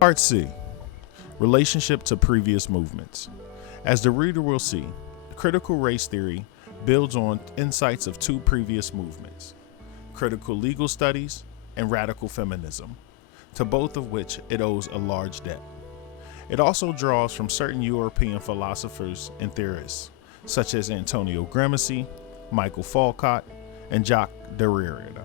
Part C. Relationship to previous movements. As the reader will see, critical race theory builds on insights of two previous movements, critical legal studies and radical feminism, to both of which it owes a large debt. It also draws from certain European philosophers and theorists, such as Antonio Gramsci, Michael Foucault, and Jacques Derrida,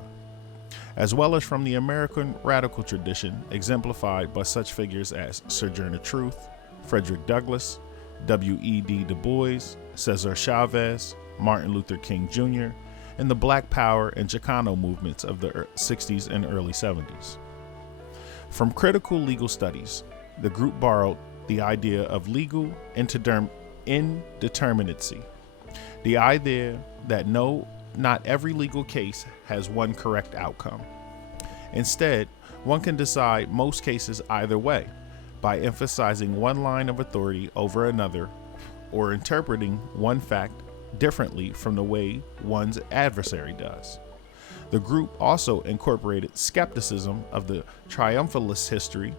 as well as from the American radical tradition exemplified by such figures as Sojourner Truth, Frederick Douglass, W.E.B. Du Bois, Cesar Chavez, Martin Luther King Jr., and the Black Power and Chicano movements of the 60s and early 70s. From critical legal studies, the group borrowed the idea of legal indeterminacy, the idea that not every legal case has one correct outcome. Instead, one can decide most cases either way by emphasizing one line of authority over another or interpreting one fact differently from the way one's adversary does. The group also incorporated skepticism of the triumphalist history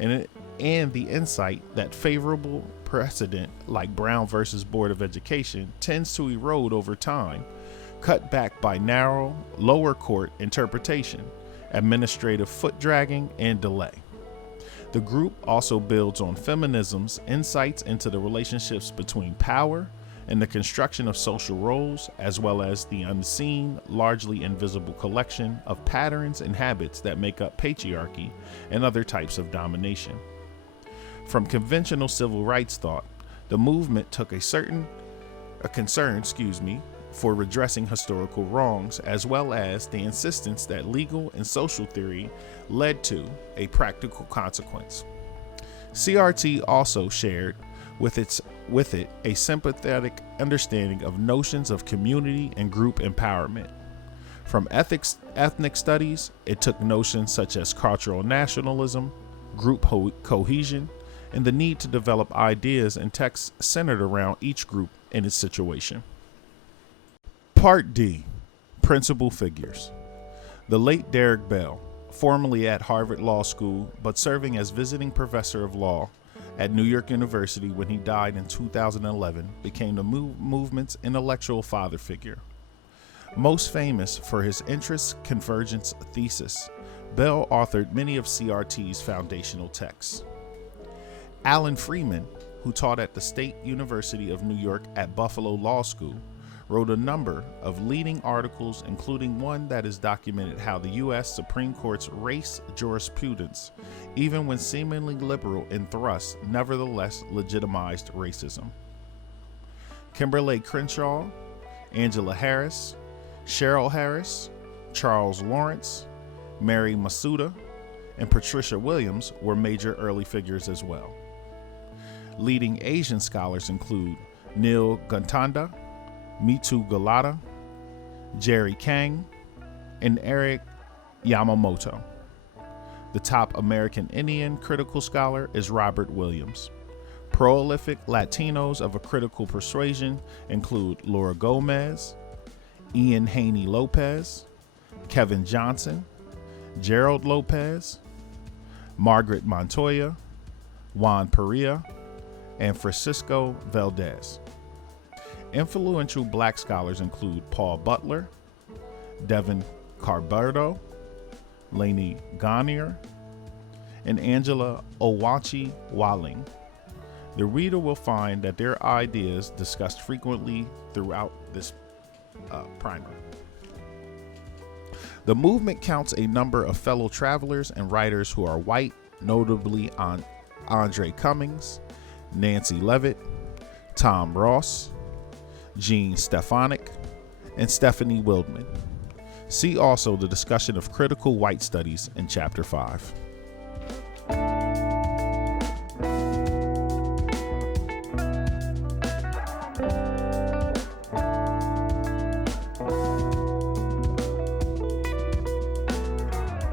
and the insight that favorable precedent like Brown versus Board of Education tends to erode over time, cut back by narrow, lower court interpretation, administrative foot dragging, and delay. The group also builds on feminism's insights into the relationships between power and the construction of social roles, as well as the unseen, largely invisible collection of patterns and habits that make up patriarchy and other types of domination. From conventional civil rights thought, the movement took a concern for redressing historical wrongs, as well as the insistence that legal and social theory led to a practical consequence. CRT also shared with it a sympathetic understanding of notions of community and group empowerment. From ethnic studies, it took notions such as cultural nationalism, group cohesion, and the need to develop ideas and texts centered around each group and its situation. Part D. Principal figures. The late Derrick Bell, formerly at Harvard Law School but serving as visiting professor of law at New York University when he died in 2011, became the movement's intellectual father figure. Most famous for his interest convergence thesis, Bell authored many of CRT's foundational texts. Alan Freeman, who taught at the State University of New York at Buffalo Law School, wrote a number of leading articles, including one that has documented how the U.S. Supreme Court's race jurisprudence, even when seemingly liberal in thrust, nevertheless legitimized racism. Kimberly Crenshaw, Angela Harris, Cheryl Harris, Charles Lawrence, Mary Masuda, and Patricia Williams were major early figures as well. Leading Asian scholars include Neil Gantanda, Mitu Galata, Jerry Kang, and Eric Yamamoto. The top American Indian critical scholar is Robert Williams. Prolific Latinos of a critical persuasion include Laura Gomez, Ian Haney Lopez, Kevin Johnson, Gerald Lopez, Margaret Montoya, Juan Perea, and Francisco Valdez. Influential black scholars include Paul Butler, Devin Carberto, Lainey Garnier, and Angela Owachi Walling. The reader will find that their ideas discussed frequently throughout this primer. The movement counts a number of fellow travelers and writers who are white, notably Andre Cummings, Nancy Leavitt, Tom Ross, Jean Stefanik, and Stephanie Wildman. See also the discussion of critical white studies in Chapter 5.